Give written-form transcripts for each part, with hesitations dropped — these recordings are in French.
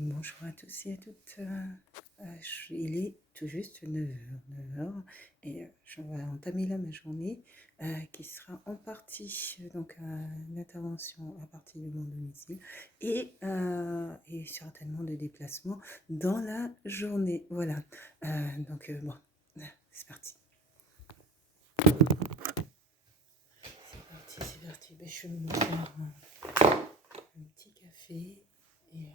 Bonjour à tous et à toutes. Il est tout juste 9h et je vais entamer là ma journée qui sera en partie donc une intervention à partir de mon domicile et certainement de déplacement dans la journée. Voilà. Bon, c'est parti. C'est parti. Ben, je vais me faire un petit café et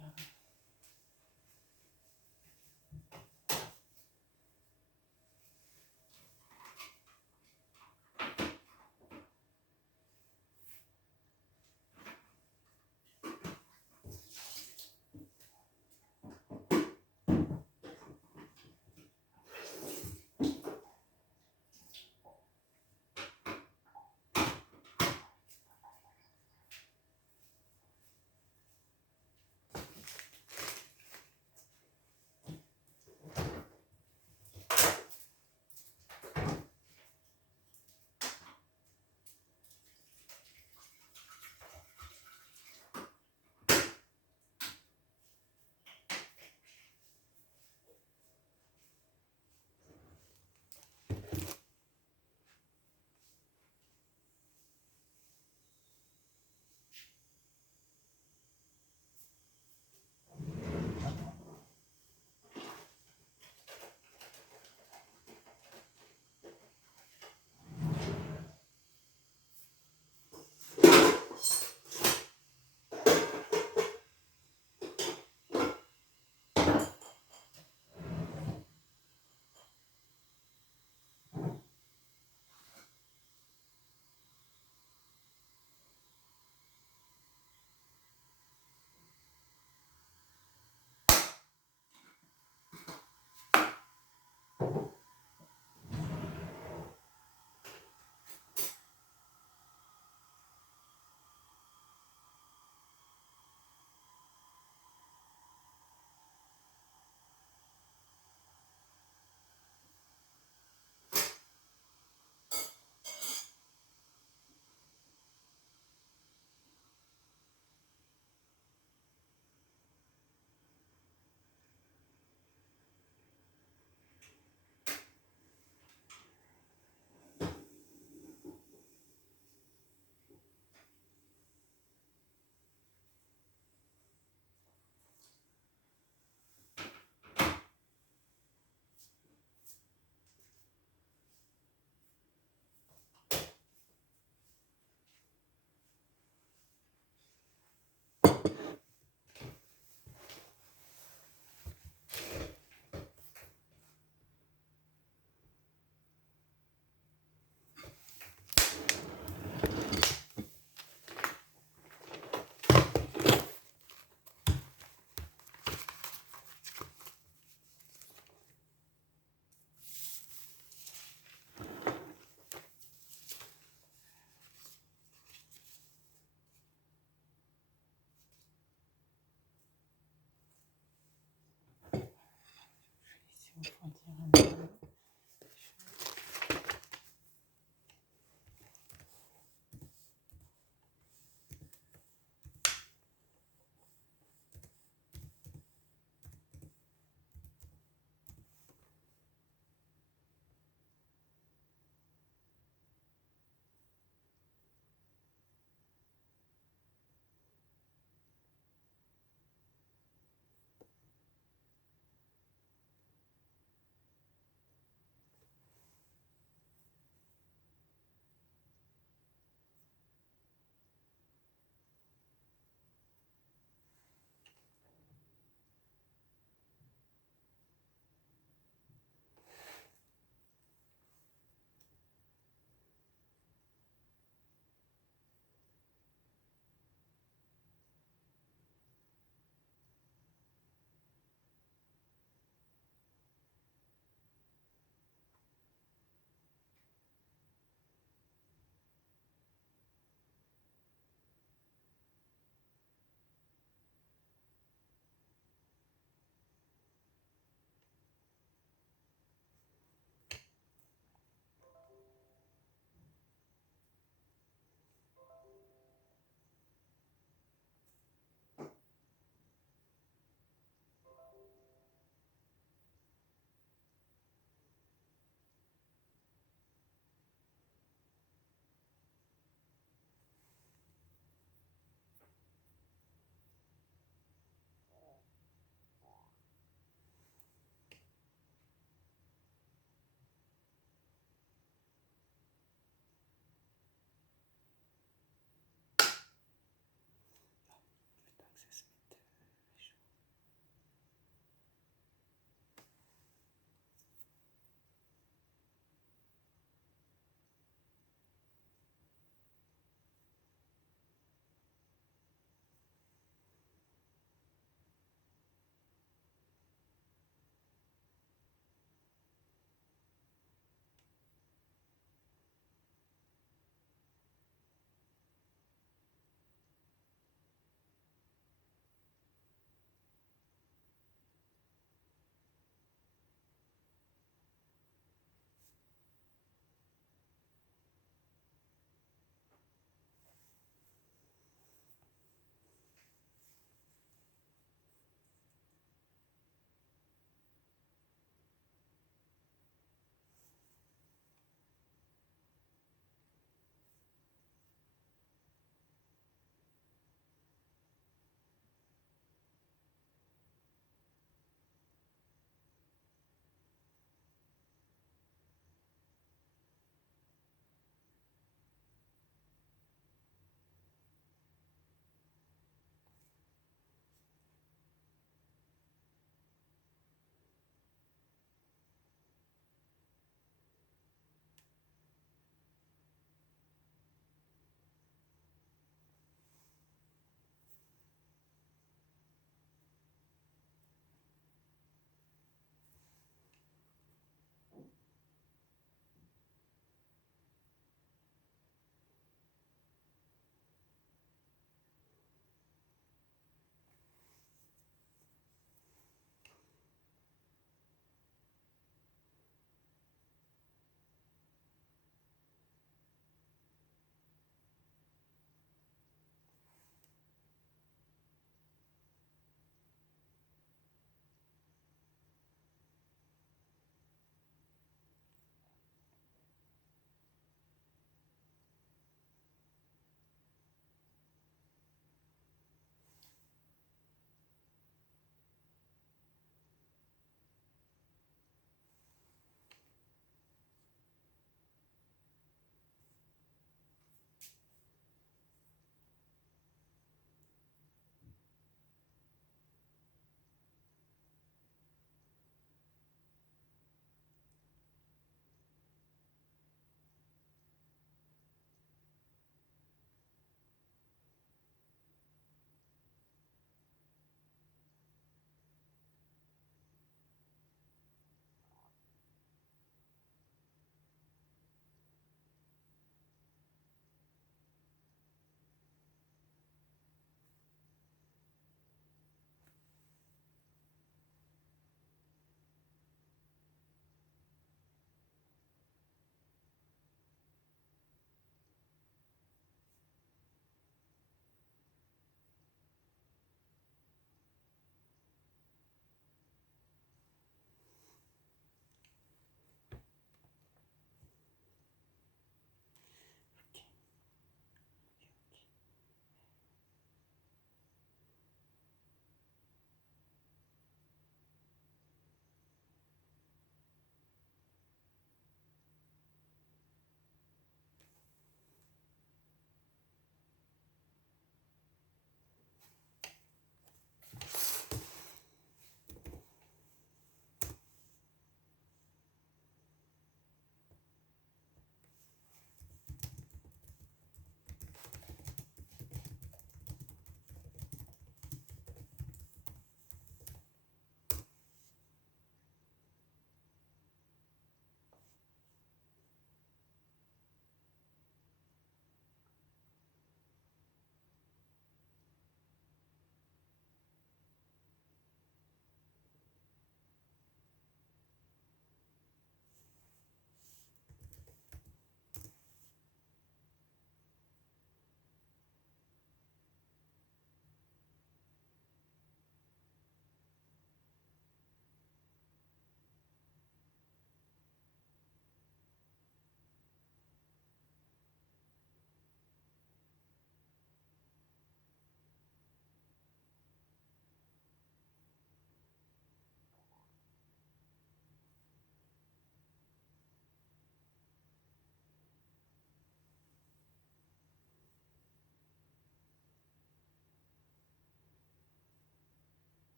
je vais essayer de vous dire un peu.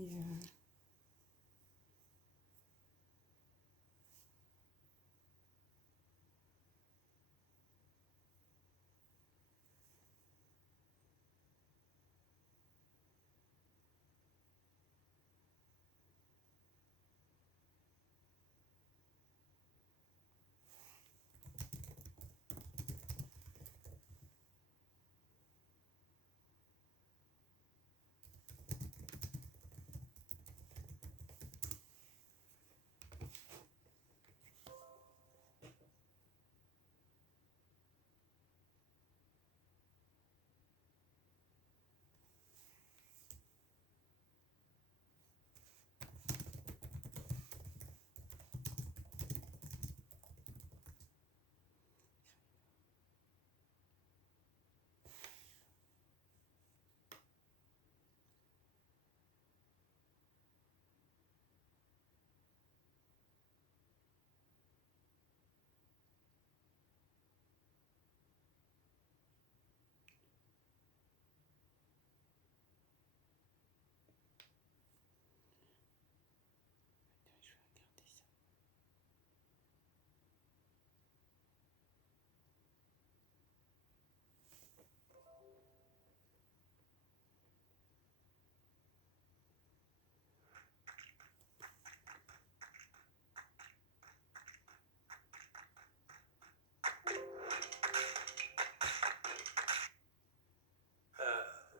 Et je vais regarder ça.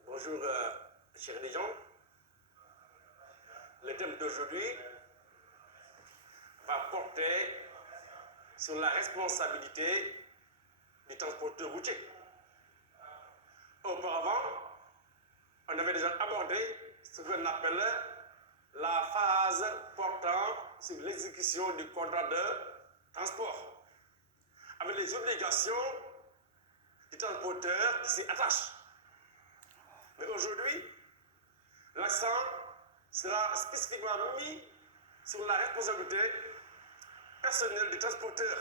Bonjour, chers gens. Le thème d'aujourd'hui va porter sur la responsabilité du transporteur routier. Auparavant, on avait déjà abordé ce qu'on appelle la phase portant sur l'exécution du contrat de transport, avec les obligations du transporteur qui s'y attachent. Mais aujourd'hui, l'accent sera spécifiquement mis sur la responsabilité personnelle du transporteur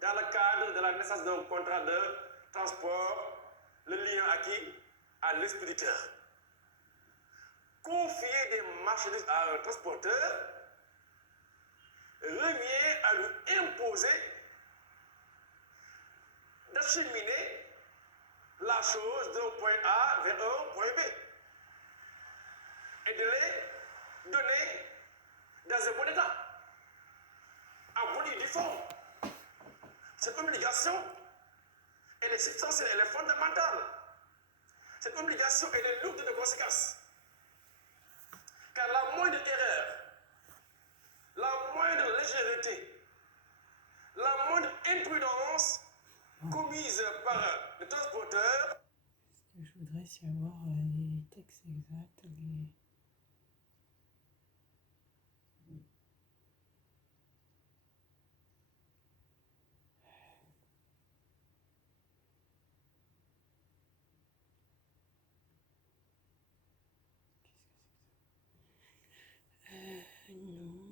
dans le cadre de la naissance d'un contrat de transport, le lien acquis à l'expéditeur. Confier des marchandises à un transporteur revient à lui imposer d'acheminer la chose d'un point A vers un point B et de les donner dans un bon état, en bonne et due forme. Cette obligation, elle est substantielle, elle est fondamentale. Cette obligation, elle est lourde de conséquences. Car la moindre erreur, la moindre légèreté, la moindre imprudence commise par le transporteur. Ce que je voudrais, c'est avoir les textes exacts, les... Non.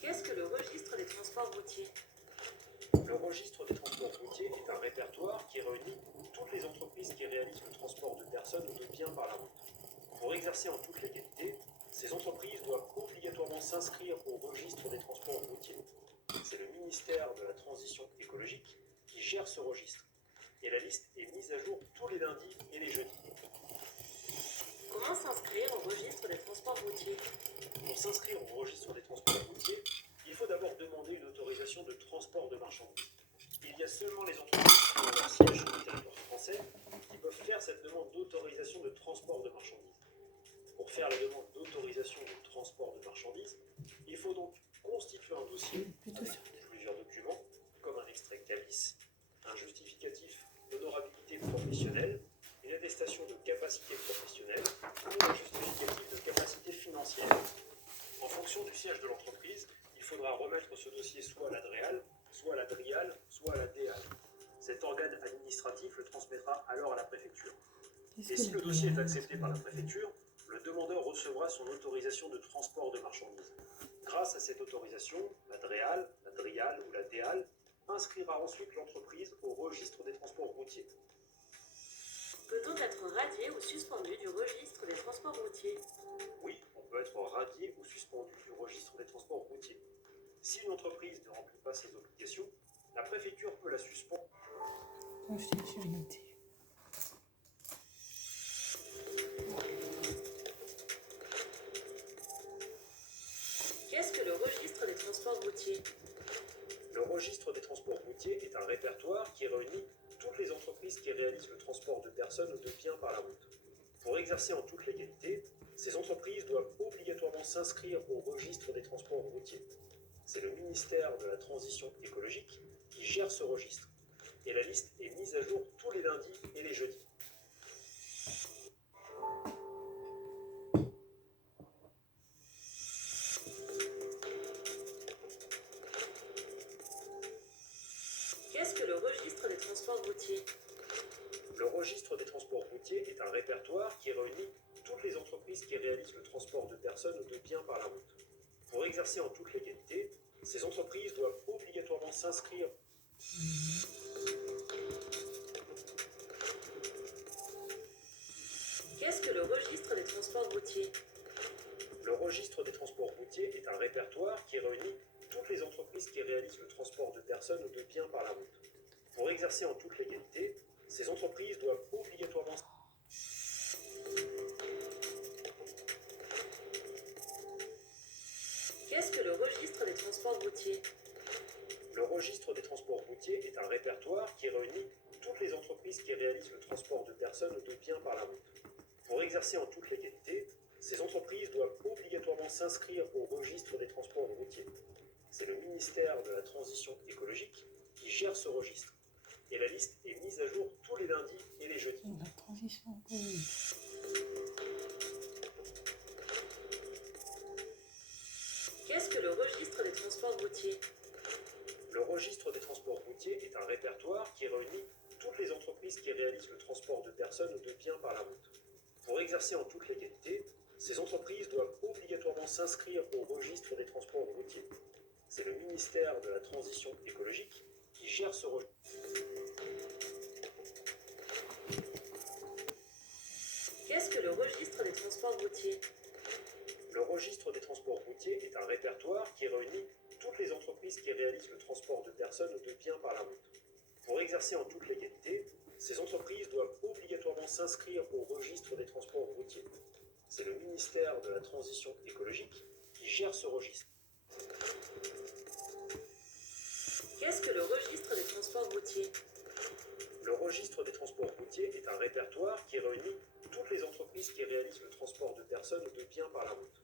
Qu'est-ce que le registre des transports routiers? Le registre des transports routiers est un répertoire qui réunit toutes les entreprises qui réalisent le transport de personnes ou de biens par la route. Pour exercer en toute légalité, ces entreprises doivent obligatoirement s'inscrire au registre des transports routiers. C'est le ministère de la Transition écologique qui gère ce registre. Et la liste est mise à jour tous les lundis et les jeudis. Comment s'inscrire au registre des transports routiers? Pour s'inscrire au registre des transports routiers, il faut d'abord demander une autorisation de transport de marchandises. Il y a seulement les entreprises qui ont leur siège sur le territoire français qui peuvent faire cette demande d'autorisation de transport de marchandises. Pour faire la demande d'autorisation de transport de marchandises, il faut donc constituer un dossier avec plusieurs documents, comme un extrait justificatif d'honorabilité professionnelle, une attestation de capacité professionnelle ou un justificatif de capacité financière. En fonction du siège de l'entreprise, il faudra remettre ce dossier soit à la DREAL, soit à la DRIAL, soit à la DEAL. Cet organe administratif le transmettra alors à la préfecture. Et si le dossier est accepté par la préfecture, le demandeur recevra son autorisation de transport de marchandises. Grâce à cette autorisation, la DREAL, la DRIAL ou la DEAL inscrira ensuite l'entreprise au registre des transports routiers. Peut-on être radié ou suspendu du registre des transports routiers? Oui, on peut être radié ou suspendu du registre des transports routiers. Si une entreprise ne remplit pas ses obligations, la préfecture peut la suspendre. Oh, je vais noter. Qu'est-ce que le registre des transports routiers? Le registre des transports routiers est un répertoire qui réunit toutes les entreprises qui réalisent le transport de personnes ou de biens par la route. Pour exercer en toute légalité, ces entreprises doivent obligatoirement s'inscrire au registre des transports routiers. C'est le ministère de la Transition écologique qui gère ce registre. Et la liste est mise à jour tous les lundis et les jeudis. Qu'est-ce que le registre des transports routiers? Le registre des transports routiers est un répertoire qui réunit toutes les entreprises qui réalisent le transport de personnes ou de biens par la route. Pour exercer en toute légalité, ces entreprises doivent obligatoirement s'inscrire. Qu'est-ce que le registre des transports routiers? Le registre des transports routiers est un répertoire qui réunit toutes les entreprises qui réalisent le transport de personnes ou de biens par la route. Pour exercer en toute légalité, ces entreprises doivent obligatoirement. Qu'est-ce que le registre des transports routiers? Le registre des transports routiers est un répertoire qui réunit toutes les entreprises qui réalisent le transport de personnes ou de biens par la route. Pour exercer en toute légalité, ces entreprises doivent obligatoirement s'inscrire au registre des transports routiers. C'est le ministère de la Transition écologique qui gère ce registre. Et la liste est mise à jour tous les lundis et les jeudis. La transition écologique. Qu'est-ce que le registre des transports routiers? Le registre des transports routiers est un répertoire qui réunit toutes les entreprises qui réalisent le transport de personnes ou de biens par la route. Pour exercer en toute légalité, ces entreprises doivent obligatoirement s'inscrire au registre des transports routiers. C'est le ministère de la Transition écologique qui gère ce registre. Qu'est-ce que le registre des transports routiers? Le registre des transports routiers est un répertoire qui réunit toutes les entreprises qui réalisent le transport de personnes ou de biens par la route. Pour exercer en toute légalité, ces entreprises doivent obligatoirement s'inscrire au registre des transports routiers. C'est le ministère de la Transition écologique qui gère ce registre. Qu'est-ce que le registre des transports routiers? Le registre des transports routiers est un répertoire qui réunit toutes les entreprises qui réalisent le transport de personnes ou de biens par la route.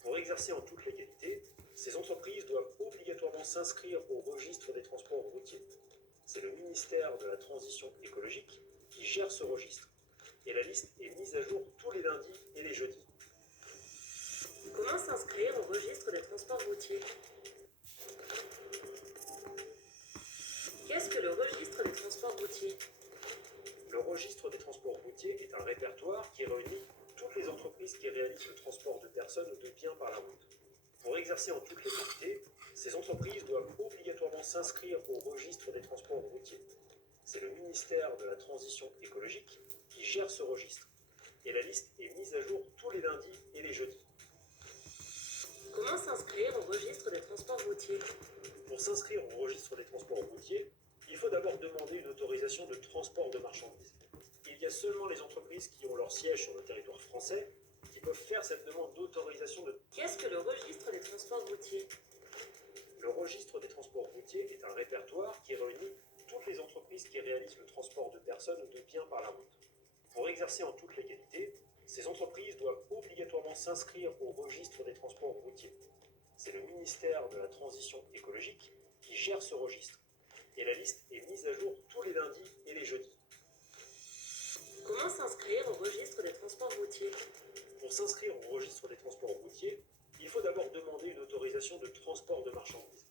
Pour exercer en toute légalité, ces entreprises doivent obligatoirement s'inscrire au registre des transports routiers. C'est le ministère de la Transition écologique qui gère ce registre. Et la liste est mise à jour tous les lundis et les jeudis. Comment s'inscrire au registre des transports routiers? Qu'est-ce que le registre des transports routiers? Le registre des transports routiers est un répertoire qui réunit toutes les entreprises qui réalisent le transport de personnes ou de biens par la route. Pour exercer en toute légalité, ces entreprises doivent obligatoirement s'inscrire au registre des transports routiers. C'est le ministère de la Transition écologique qui gère ce registre. Et la liste est mise à jour tous les lundis et les jeudis. Comment s'inscrire au registre des transports routiers? Pour s'inscrire au registre des transports routiers, il faut d'abord demander une autorisation de transport de marchandises. Il y a seulement les entreprises qui ont leur siège sur le territoire français qui peuvent faire cette demande d'autorisation de... Qu'est-ce que le registre des transports routiers? Le registre des transports routiers est un répertoire qui réunit toutes les entreprises qui réalisent le transport de personnes ou de biens par la route. Pour exercer en toute légalité, ces entreprises doivent obligatoirement s'inscrire au registre des transports routiers. C'est le ministère de la Transition écologique qui gère ce registre. et la liste est mise à jour tous les lundis et les jeudis. Comment s'inscrire au registre des transports routiers? Pour s'inscrire au registre des transports routiers, il faut d'abord demander une autorisation de transport de marchandises.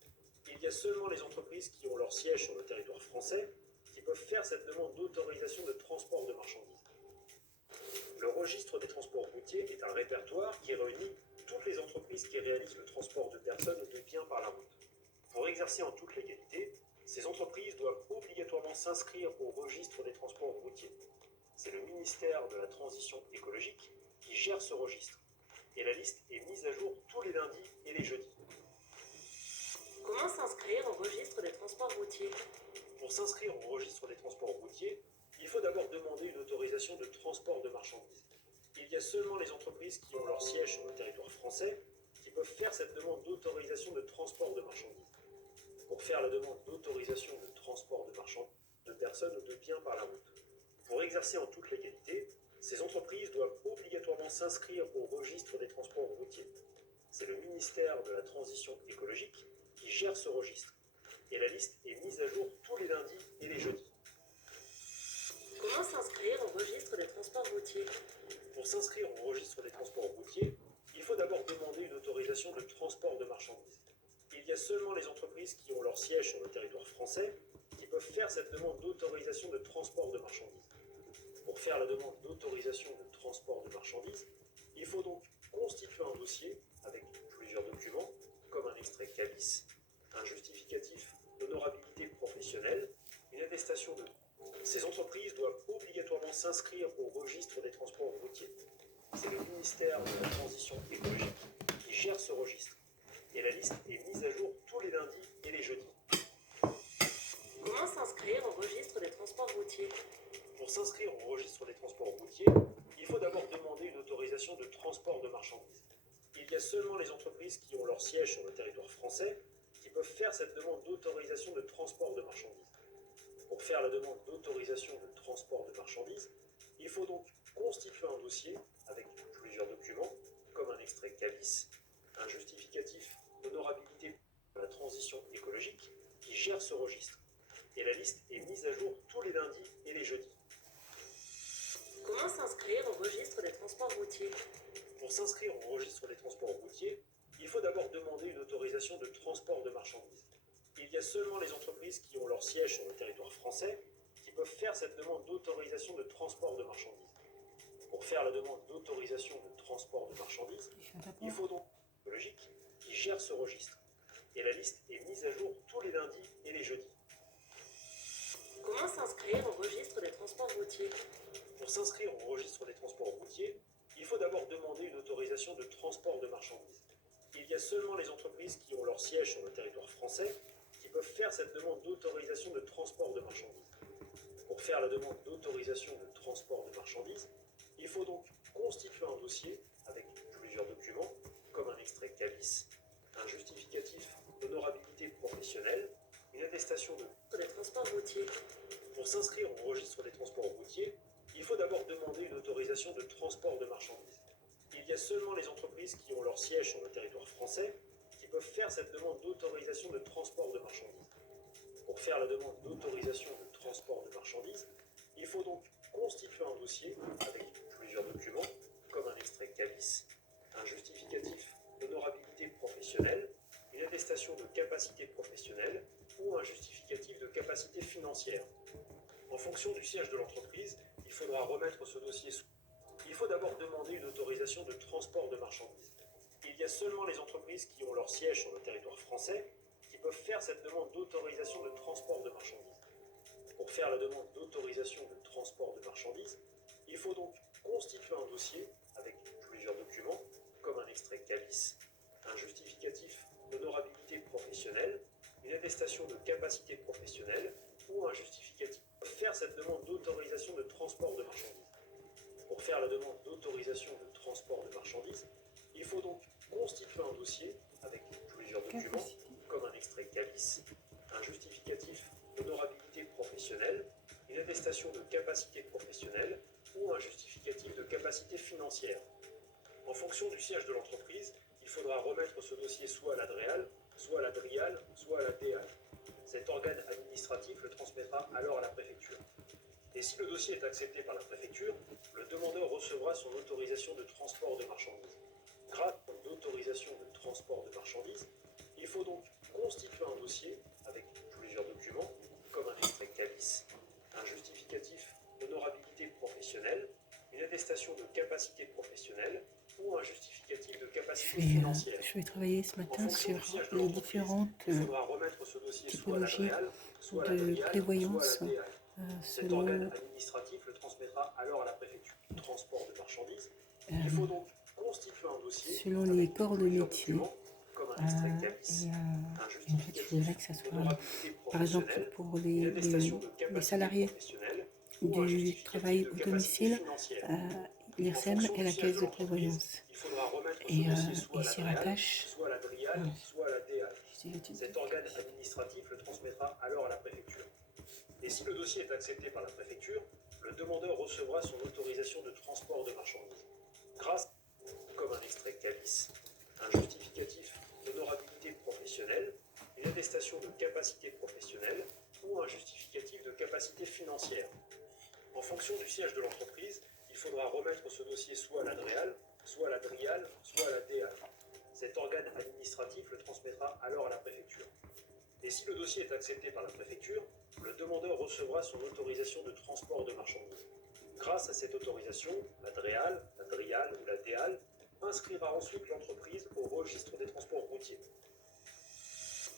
Il y a seulement les entreprises qui ont leur siège sur le territoire français qui peuvent faire cette demande d'autorisation de transport de marchandises. Le registre des transports routiers est un répertoire qui réunit toutes les entreprises qui réalisent le transport de personnes ou de biens par la route. Pour exercer en toute légalité, ces entreprises doivent obligatoirement s'inscrire au registre des transports routiers. C'est le ministère de la Transition écologique qui gère ce registre. Et la liste est mise à jour tous les lundis et les jeudis. Comment s'inscrire au registre des transports routiers? Pour s'inscrire au registre des transports routiers, il faut d'abord demander une autorisation de transport de marchandises. Il y a seulement les entreprises qui ont leur siège sur le territoire français qui peuvent faire cette demande d'autorisation de transport de marchandises. Pour faire la demande d'autorisation de transport de marchandises, de personnes ou de biens par la route. Pour exercer en toute légalité, ces entreprises doivent obligatoirement s'inscrire au registre des transports routiers. C'est le ministère de la Transition écologique qui gère ce registre. Et la liste est mise à jour tous les lundis et les jeudis. Comment s'inscrire au registre des transports routiers? Pour s'inscrire au registre des transports routiers, il faut d'abord demander une autorisation de transport de marchandises. Il y a seulement les entreprises qui ont leur siège sur le territoire français qui peuvent faire cette demande d'autorisation de transport de marchandises. Pour faire la demande d'autorisation de transport de marchandises, il faut donc constituer un dossier avec plusieurs documents, comme un extrait CABIS, un justificatif d'honorabilité professionnelle, une attestation de... Ces entreprises doivent obligatoirement s'inscrire au registre des transports routiers. C'est le ministère de la Transition écologique qui gère ce registre. Et la liste est mise à jour tous les lundis et les jeudis. Comment s'inscrire au registre des transports routiers? Pour s'inscrire au registre des transports routiers, il faut d'abord demander une autorisation de transport de marchandises. Il y a seulement les entreprises qui ont leur siège sur le territoire français qui peuvent faire cette demande d'autorisation de transport de marchandises. Pour faire la demande d'autorisation de transport de marchandises, il faut donc constituer un dossier avec plusieurs documents, comme un extrait CABIS, un justificatif d'honorabilité de la transition écologique qui gère ce registre. Et la liste est mise à jour tous les lundis et les jeudis. Comment s'inscrire au registre des transports routiers? Pour s'inscrire au registre des transports routiers, il faut d'abord demander une autorisation de transport de marchandises. Il y a seulement les entreprises qui ont leur siège sur le territoire français qui peuvent faire cette demande d'autorisation de transport de marchandises. Pour faire la demande d'autorisation de transport de marchandises, il faut donc logique qui gère ce registre. Et la liste est mise à jour tous les lundis et les jeudis. Comment s'inscrire au registre des transports routiers? Pour s'inscrire au registre des transports routiers, il faut d'abord demander une autorisation de transport de marchandises. Il y a seulement les entreprises qui ont leur siège sur le territoire français qui peuvent faire cette demande d'autorisation de transport de marchandises. Pour faire la demande d'autorisation de transport de marchandises, il faut donc constituer un dossier avec plusieurs documents, comme un extrait CABIS, un justificatif d'honorabilité professionnelle, une attestation de... Des transports routiers. Pour s'inscrire au registre des transports routiers, il faut d'abord demander une autorisation de transport de marchandises. Il y a seulement les entreprises qui ont leur siège sur le territoire français qui peuvent faire cette demande d'autorisation de transport de marchandises. Pour faire la demande d'autorisation de transport de marchandises, il faut donc constituer un dossier avec plusieurs documents, comme un extrait CABIS, un justificatif d'honorabilité professionnelle, une attestation de capacité professionnelle ou un justificatif de capacité financière. En fonction du siège de l'entreprise, il faudra remettre ce dossier sous. Il faut d'abord demander une autorisation de transport de marchandises. Il y a seulement les entreprises qui ont leur siège sur le territoire français qui peuvent faire cette demande d'autorisation de transport de marchandises. Pour faire la demande d'autorisation de transport de marchandises, il faut donc constituer un dossier avec plusieurs documents, comme un extrait CABIS, un justificatif d'honorabilité professionnelle, une attestation de capacité professionnelle ou un justificatif. Faire cette demande d'autorisation de transport de marchandises. Pour faire la demande d'autorisation de transport de marchandises, il faut donc constituer un dossier avec plusieurs documents, comme un extrait CABIS, un justificatif d'honorabilité professionnelle, une attestation de capacité professionnelle ou un justificatif de capacité financière. En fonction du siège de l'entreprise, il faudra remettre ce dossier soit à la DREAL, soit à la DRIAL, soit à la DEAL. Cet organe administratif le transmettra alors à la préfecture. Et si le dossier est accepté par la préfecture, le demandeur recevra son autorisation de transport de marchandises. Grâce à l'autorisation de transport de marchandises, il faut donc constituer un dossier avec plusieurs documents, comme un extrait CABIS, un justificatif d'honorabilité professionnelle, une attestation de capacité professionnelle ou un justificatif de capacité financière. Je vais travailler ce En matin fonction sur du siège de les l'entreprise, différentes il faudra remettre ce dossier soit à typologies l'ADREAL, soit à la de DRIAL, soit à prévoyance la DAL. Cet selon organe administratif le transmettra alors à la préfecture. Transport de marchandises. euh, Il faut donc constituer un dossier selon les avec corps de plusieurs métier. documents, comme un extrait CABIS, un Et en fait, il justificatif faudrait que ça soit, d'honorabilité par exemple, professionnelle, pour une attestation de les capacité salariés professionnelle ou un du justificatif travail de au capacité domicile, financière. En l'IRSEM fonction et du la siège caisse de de l'entreprise, prévoyance. il faudra remettre ce Et dossier soit à il la s'y DREAL, rattache. soit à la DRIAL, soit à la DAL. Je Cet organe administratif le transmettra alors à la préfecture. Et si le dossier est accepté par la préfecture, le demandeur recevra son autorisation de transport de marchandises. Grâce, comme un extrait CABIS, un justificatif d'honorabilité professionnelle, une attestation de capacité professionnelle ou un justificatif de capacité financière. En fonction du siège de l'entreprise, il faudra remettre ce dossier soit à la DREAL, soit à la DRIAL, soit à la DAL. Cet organe administratif le transmettra alors à la préfecture. Et si le dossier est accepté par la préfecture, le demandeur recevra son autorisation de transport de marchandises. Grâce à cette autorisation, la DREAL, la DRIAL ou la DAL inscrira ensuite l'entreprise au registre des transports routiers.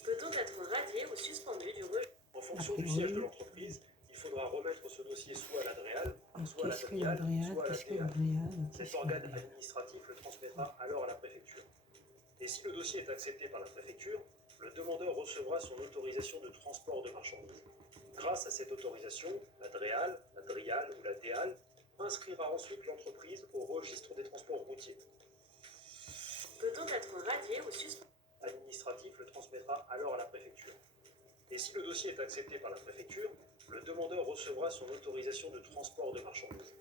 Peut-on être radié ou suspendu du registre? En fonction du siège de l'entreprise, il faudra remettre ce dossier soit à la DREAL, soit à la Qu'est-ce que DRIAL, l'Adrial? soit à la Qu'est-ce que DAL. l'Adrial? Cet organe administratif le transmettra alors à la préfecture. Et si le dossier est accepté par la préfecture, le demandeur recevra son autorisation de transport de marchandises. Grâce à cette autorisation, la DREAL, la DRIAL ou la DAL inscrira ensuite l'entreprise au registre des transports routiers. Peut-on être radié ou suspendu? Administratif le transmettra alors à la préfecture. Et si le dossier est accepté par la préfecture, le demandeur recevra son autorisation de transport de marchandises.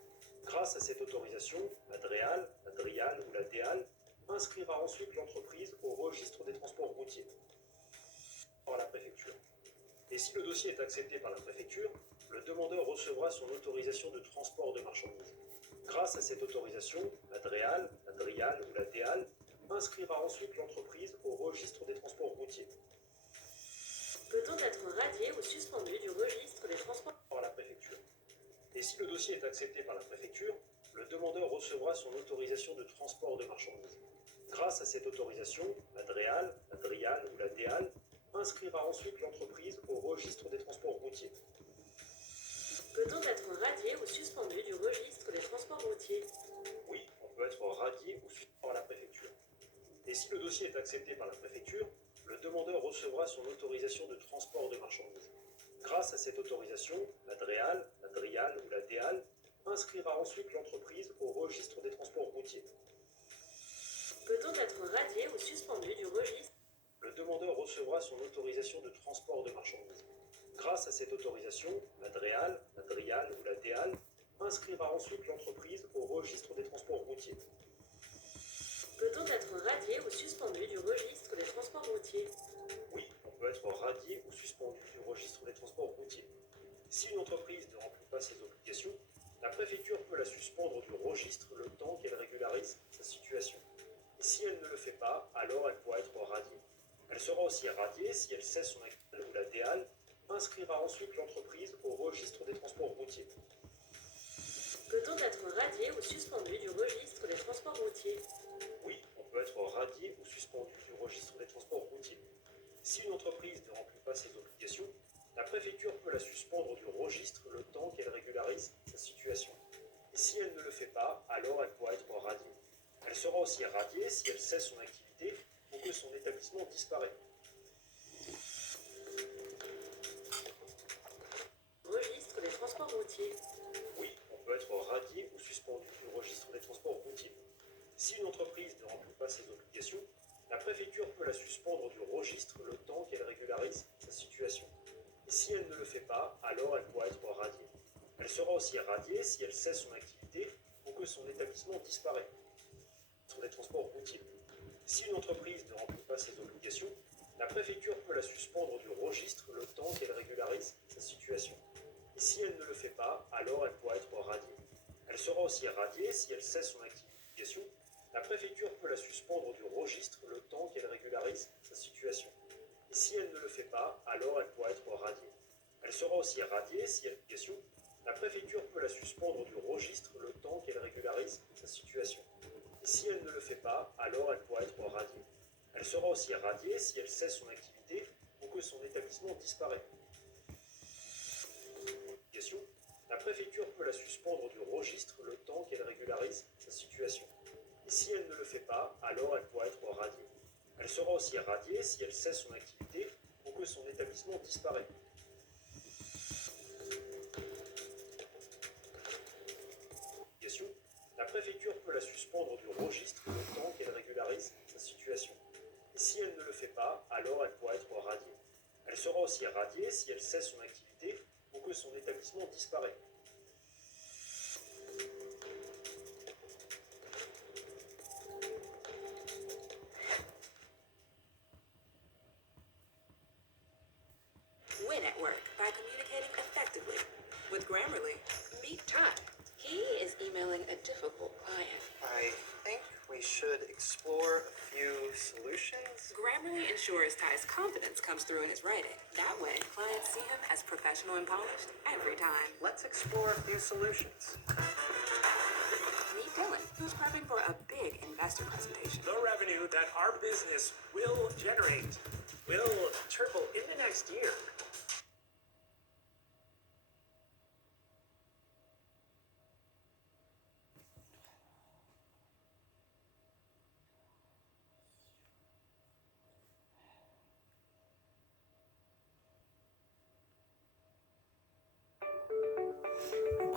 Grâce à cette autorisation, la DREAL, la DRIAL ou la DAL inscrira ensuite l'entreprise au registre des transports routiers par la préfecture. Et si le dossier est accepté par la préfecture, le demandeur recevra son autorisation de transport de marchandises. Grâce à cette autorisation, la DREAL, la DRIAL ou la DAL inscrira ensuite l'entreprise au registre des transports routiers. Peut-on être radié ou suspendu du registre des transports? Par la préfecture. Et si le dossier est accepté par la préfecture, le demandeur recevra son autorisation de transport de marchandises. Grâce à cette autorisation, la DREAL, la DRIAL ou la DAL inscrira ensuite l'entreprise au registre des transports routiers. Peut-on être radié ou suspendu du registre des transports routiers? Oui, on peut être radié ou suspendu par la préfecture. Et si le dossier est accepté par la préfecture, le demandeur recevra son autorisation de transport de marchandises. Grâce à cette autorisation, la DREAL, la DRIAL ou la DAL inscrira ensuite l'entreprise au registre des transports routiers. Peut-on être radié ou suspendu du registre? Le demandeur recevra son autorisation de transport de marchandises. Grâce à cette autorisation, la DREAL, la DRIAL ou la DAL inscrira ensuite l'entreprise au registre des transports routiers. Peut-on être radié ou suspendu du registre des transports routiers? Oui, on peut être radié ou suspendu du registre des transports routiers. Si une entreprise ne remplit pas ses obligations, la préfecture peut la suspendre du registre le temps qu'elle régularise sa situation. Et si elle ne le fait pas, alors elle pourra être radiée. Elle sera aussi radiée si elle cesse son activité ou la DAL inscrira ensuite l'entreprise au registre des transports routiers. Peut-on être radié ou suspendu du registre des transports routiers? Oui, on peut être radié ou suspendu du registre des transports routiers. Si une entreprise ne remplit pas ses obligations, la préfecture peut la suspendre du registre le temps qu'elle régularise sa situation. Et si elle ne le fait pas, alors elle pourra être radiée. Elle sera aussi radiée si elle cesse son activité ou que son établissement disparaît. Registre des transports routiers. Oui, on peut être radié ou suspendu du registre des transports routiers. Si une entreprise ne remplit pas ses obligations, la préfecture peut la suspendre du registre le temps qu'elle régularise sa situation. Et si elle ne le fait pas, alors elle pourra être radiée. Elle sera aussi radiée si elle cesse son activité ou que son établissement disparaît. Sur les transports routiers. Si une entreprise ne remplit pas ses obligations, La préfecture peut la suspendre du registre le temps qu'elle régularise sa situation. Et si elle ne le fait pas, alors elle pourra être radiée. Elle sera aussi radiée si elle cesse son activité. La préfecture peut la suspendre du registre le temps qu'elle régularise sa situation. Et si elle ne le fait pas, alors elle pourra être radiée. Elle sera aussi radiée si elle... La préfecture peut la suspendre du registre le temps qu'elle régularise sa situation. Et si elle ne le fait pas, alors elle pourra être radiée. Elle sera aussi radiée si elle cesse son activité ou que son établissement disparaît. La préfecture peut la suspendre du registre le temps qu'elle régularise sa situation. Et si elle ne le fait pas, alors elle pourra être radiée. Elle sera aussi radiée si elle cesse son activité ou que son établissement disparaît. La préfecture peut la suspendre du registre le temps qu'elle régularise sa situation. Et si elle ne le fait pas, alors elle pourra être radiée. Elle sera aussi radiée si elle cesse son activité ou que son établissement disparaît. Win at work by communicating effectively. With Grammarly, meet Ty. He is emailing a difficult client. I think we should explore a few solutions. Grammarly ensures Ty's confidence comes through in his writing. That way, clients see him as professional and polished every time. Let's explore a few solutions. Meet Dylan, who's prepping for a big investor presentation. The revenue that our business will generate will triple in the next year.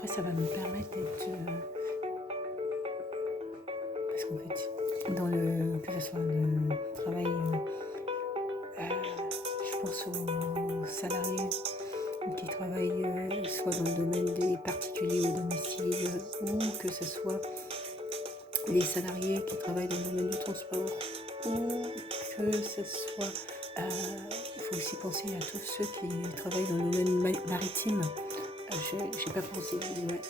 Après, ça va me permettre d'être... parce qu'en fait, dans le... que ce soit le travail... je pense aux salariés qui travaillent soit dans le domaine des particuliers au domicile ou que ce soit les salariés qui travaillent dans le domaine du transport ou que ce soit... il faut aussi penser à tous ceux qui travaillent dans le domaine maritime. J'ai pas pensé, mais ouais.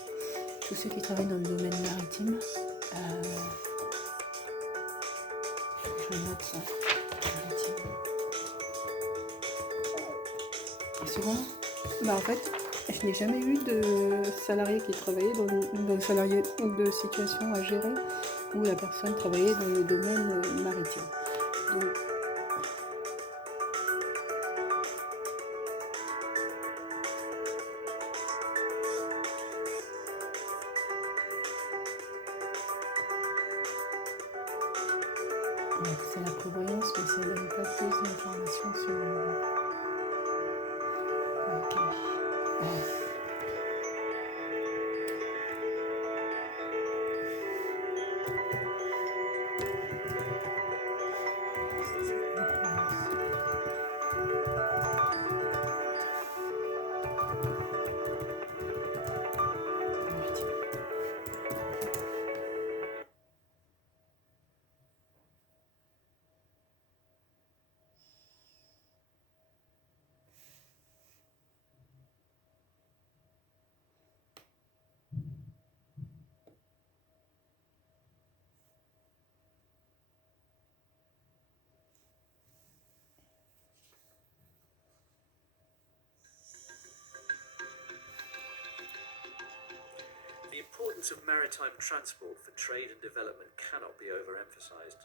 Tous ceux qui travaillent dans le domaine maritime, je note ça. Et souvent, en fait, je n'ai jamais eu de salarié qui travaillait dans le salarié de situation à gérer où la personne travaillait dans le domaine maritime. Donc, c'est la prévoyance, mais ça ne donne pas plus d'informations sur... Ok. The importance of maritime transport for trade and development cannot be overemphasized.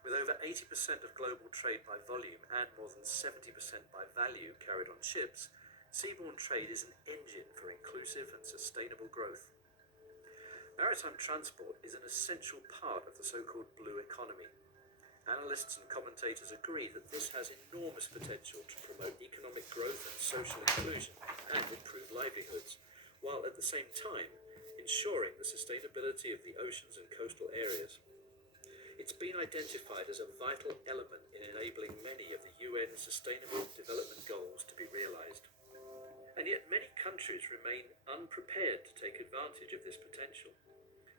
With over 80% of global trade by volume and more than 70% by value carried on ships, seaborne trade is an engine for inclusive and sustainable growth. Maritime transport is an essential part of the so-called blue economy. Analysts and commentators agree that this has enormous potential to promote economic growth and social inclusion and improve livelihoods, while at the same time ensuring the sustainability of the oceans and coastal areas. It's been identified as a vital element in enabling many of the UN Sustainable Development Goals to be realised. And yet many countries remain unprepared to take advantage of this potential.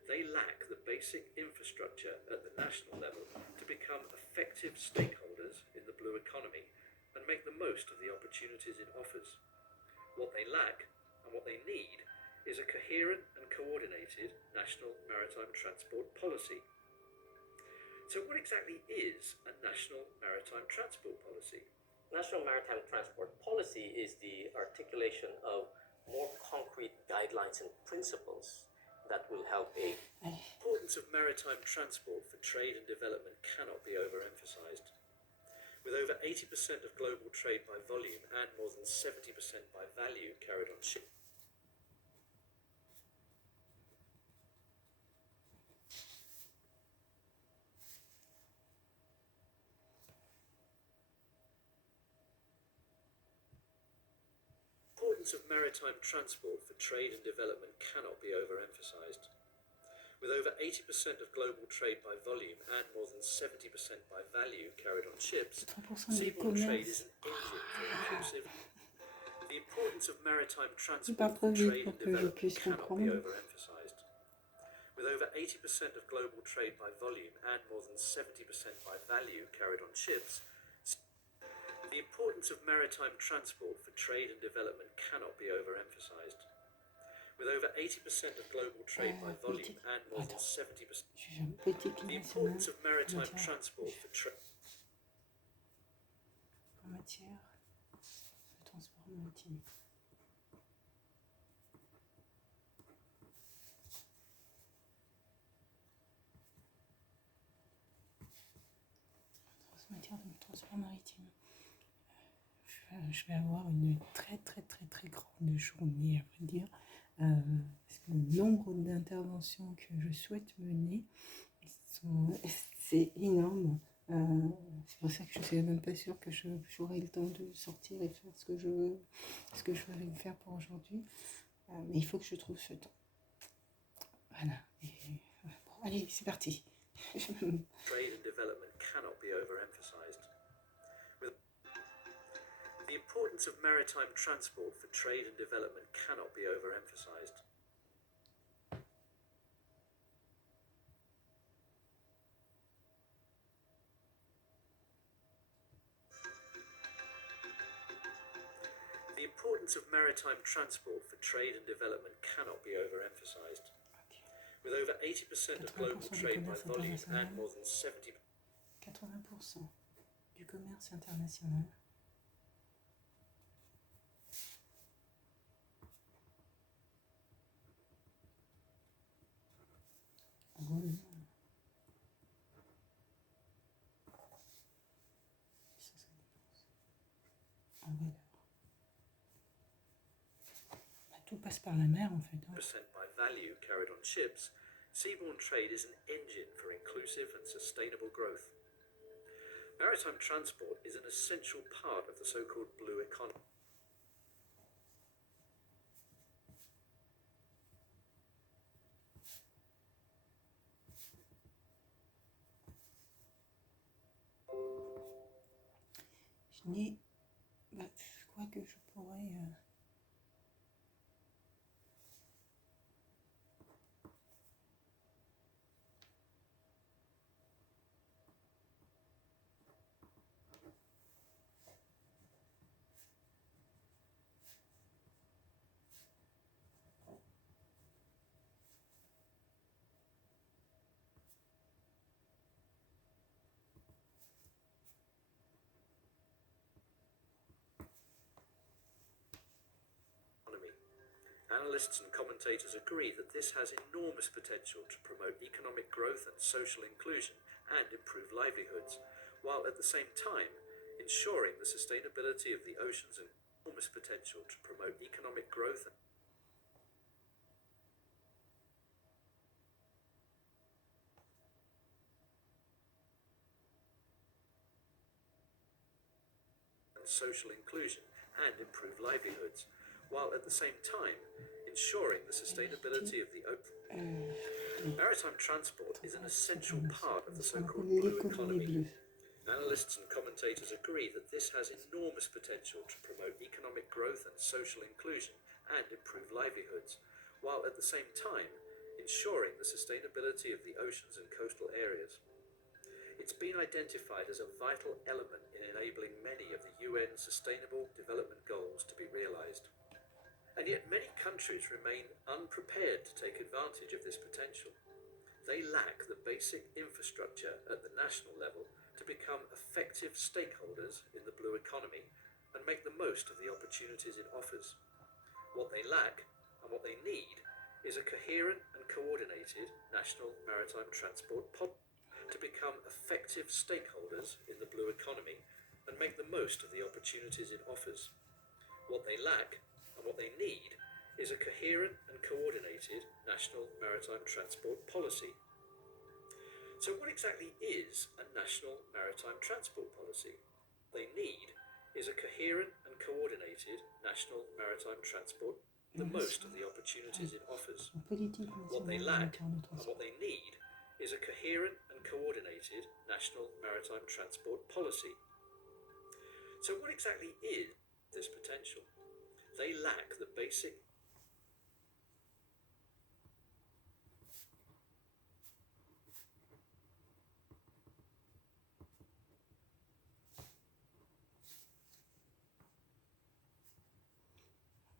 They lack the basic infrastructure at the national level to become effective stakeholders entrepreneurs in the blue economy and make the most of the opportunities it offers. What they lack and what they need is a coherent and coordinated national maritime transport policy. So what exactly is a national maritime transport policy? National Maritime Transport Policy is the articulation of more concrete guidelines and principles that will help aid. The importance of maritime transport for trade and development cannot be overemphasized. With over 80% of global trade by volume and more than 70% by value carried on ships. The importance of maritime transport for trade and development cannot be overemphasized. With over 80% of global trade by volume and more than 70% by value carried on ships, 30% du seaborne trade is commerce. an engine for inclusive. The importance of maritime C'est pas transport for trop vite trade pour and que je development puisse cannot be comprendre. overemphasized. With over 80% of global trade by volume and more than 70% by value carried on ships, the importance of maritime transport for trade and development cannot be overemphasized. With over 80% of global trade by volume and more than 70%. Juge politique The nationale importance of maritime matière. transport for trade. En matière de transport maritime. En matière de transport maritime. Je vais avoir une très grande journée, à vrai dire, parce que le nombre d'interventions que je souhaite mener, c'est énorme. C'est pour ça que je ne suis même pas sûre que j'aurai le temps de sortir et faire ce que je veux faire pour aujourd'hui. Mais il faut que je trouve ce temps. Voilà. Et, bon, allez, c'est parti. Trade and development cannot be overemphasized. The importance of maritime transport for trade and development cannot be overemphasized. The importance of maritime transport for trade and development cannot be overemphasized. With over 80% of global trade by volume and more than 70%. 80% du commerce international. En valeur. Tout passe par la mer en fait. Percent by value carried on ships, seaborne trade is an engine for inclusive and sustainable growth. Maritime transport is an essential part of the so-called blue economy. Je crois que je pourrais... Analysts and commentators agree that this has enormous potential to promote economic growth and social inclusion and improve livelihoods, while at the same time ensuring the sustainability of the oceans and enormous potential to promote economic growth and social inclusion and improve livelihoods, while at the same time ensuring the sustainability of the maritime transport is an essential part of the so-called blue economy. Analysts and commentators agree that this has enormous potential to promote economic growth and social inclusion and improve livelihoods, while at the same time ensuring the sustainability of the oceans and coastal areas. It's been identified as a vital element in enabling many of the UN Sustainable Development Goals to be realised. And yet many countries remain unprepared to take advantage of this potential. They lack the basic infrastructure at the national level to become effective stakeholders in the blue economy and make the most of the opportunities it offers. What they lack and what they need is a coherent and coordinated national maritime transport policy to become effective stakeholders in the blue economy and make the most of the opportunities it offers. What they lack and what they need is a coherent and coordinated national maritime transport policy. So what exactly is a national maritime transport policy? They need is a coherent and coordinated national maritime transport, the most of the opportunities it offers. Politique What they nationale lack en matière de and transport. what they need is a coherent and coordinated national maritime transport policy. So what exactly is this potential? They lack the basic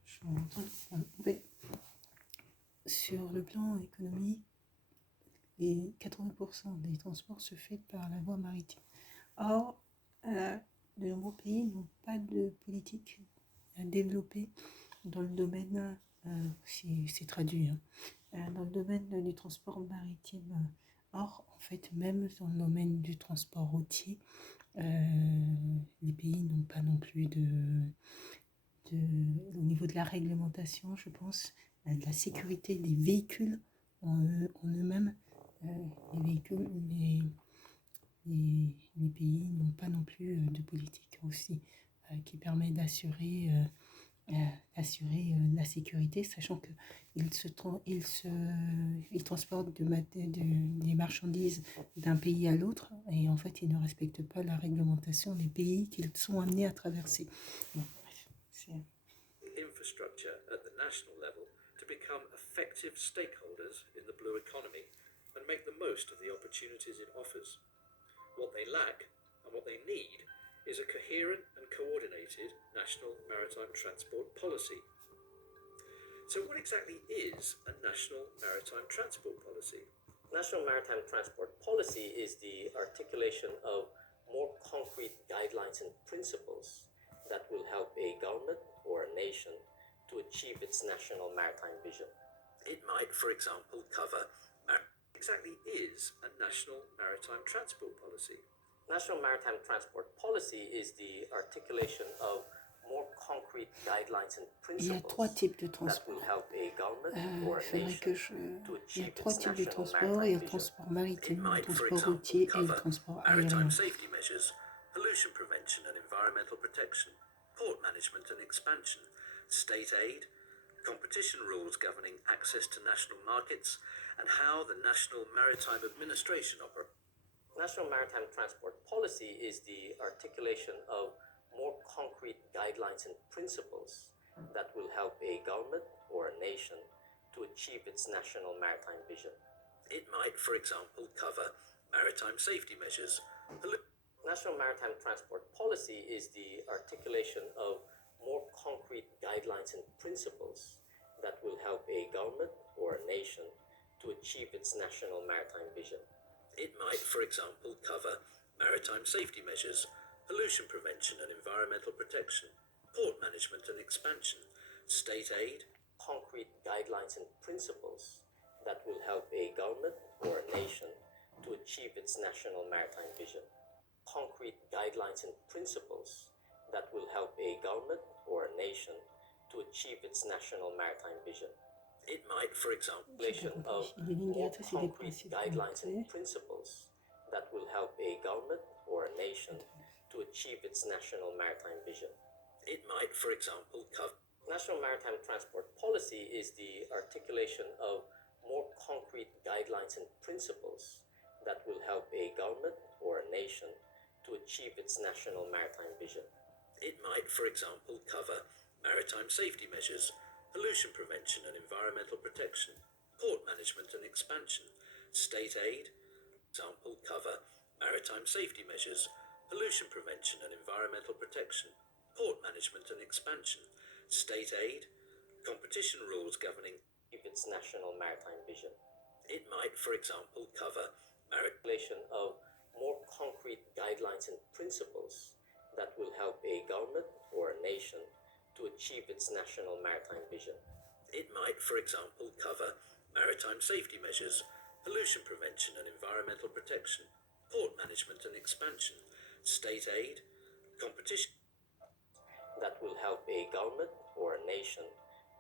Je m'entends. Ouais. Sur le plan économique, les 80% des transports se fait par la voie maritime. Or, de nombreux pays n'ont pas de politique développée dans le domaine, c'est traduit, hein, dans le domaine du transport maritime. Or, en fait, même dans le domaine du transport routier, les pays n'ont pas non plus au niveau de la réglementation, je pense, de la sécurité des véhicules en eux-mêmes. Les véhicules, les pays n'ont pas non plus de politique aussi qui permet d'assurer la sécurité, sachant qu'ils transportent des marchandises d'un pays à l'autre et en fait ils ne respectent pas la réglementation des pays qu'ils sont amenés à traverser. Bon, bref, c'est... infrastructure at the national level to become effective stakeholders in the blue economy and make the most of the opportunities it offers. What they lack and what they need is a coherent and coordinated national maritime transport policy. So what exactly is a national maritime transport policy? National maritime transport policy is the articulation of more concrete guidelines and principles that will help a government or a nation to achieve its national maritime vision. It might, for example, cover exactly is a national maritime transport policy. National maritime transport policy is the articulation of more concrete guidelines and Il y a trois principles types de that transport. will help a government or Il a faudrait que nation to Il y a achieve trois its types de national transport. Il y a maritime le vision. transport It maritime, le might, for transport example, routier et le cover transport aérien. maritime safety measures, pollution prevention and environmental protection, port management and expansion, state aid, competition rules governing access to national markets, and how the National Maritime Administration operates. National maritime transport policy is the articulation of more concrete guidelines and principles that will help a government or a nation to achieve its national maritime vision. It might, for example, cover maritime safety measures. National maritime transport policy is the articulation of more concrete guidelines and principles that will help a government or a nation to achieve its national maritime vision. It might, for example, cover maritime safety measures, pollution prevention and environmental protection, port management and expansion, state aid, concrete guidelines and principles that will help a government or a nation to achieve its national maritime vision. Concrete guidelines and principles that will help a government or a nation to achieve its national maritime vision. It might, for example, Of Des lignes more directrices et des concrete principes guidelines and directeurs. principles that will help a government or a nation to achieve its national maritime vision. It might, for example, cover National maritime transport policy is the articulation of more concrete guidelines and principles that will help a government or a nation to achieve its national maritime vision. It might, for example, cover maritime safety measures, pollution prevention and environmental protection, port management and expansion, state aid, example, cover maritime safety measures, pollution prevention and environmental protection, port management and expansion, state aid, competition rules governing its national maritime vision. It might, for example, cover Regulation of more concrete guidelines and principles that will help a government or a nation to achieve its national maritime vision. It might, for example, cover maritime safety measures, pollution prevention and environmental protection, port management and expansion, state aid, competition that will help a government or a nation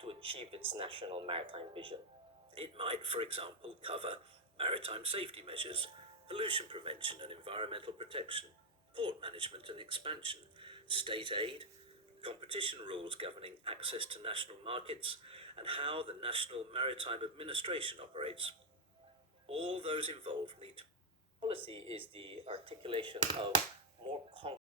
to achieve its national maritime vision. It might, for example, cover maritime safety measures, pollution prevention and environmental protection, port management and expansion, state aid, competition rules governing access to national markets, and how the National Maritime Administration operates. All those involved need to Policy is the articulation of more concrete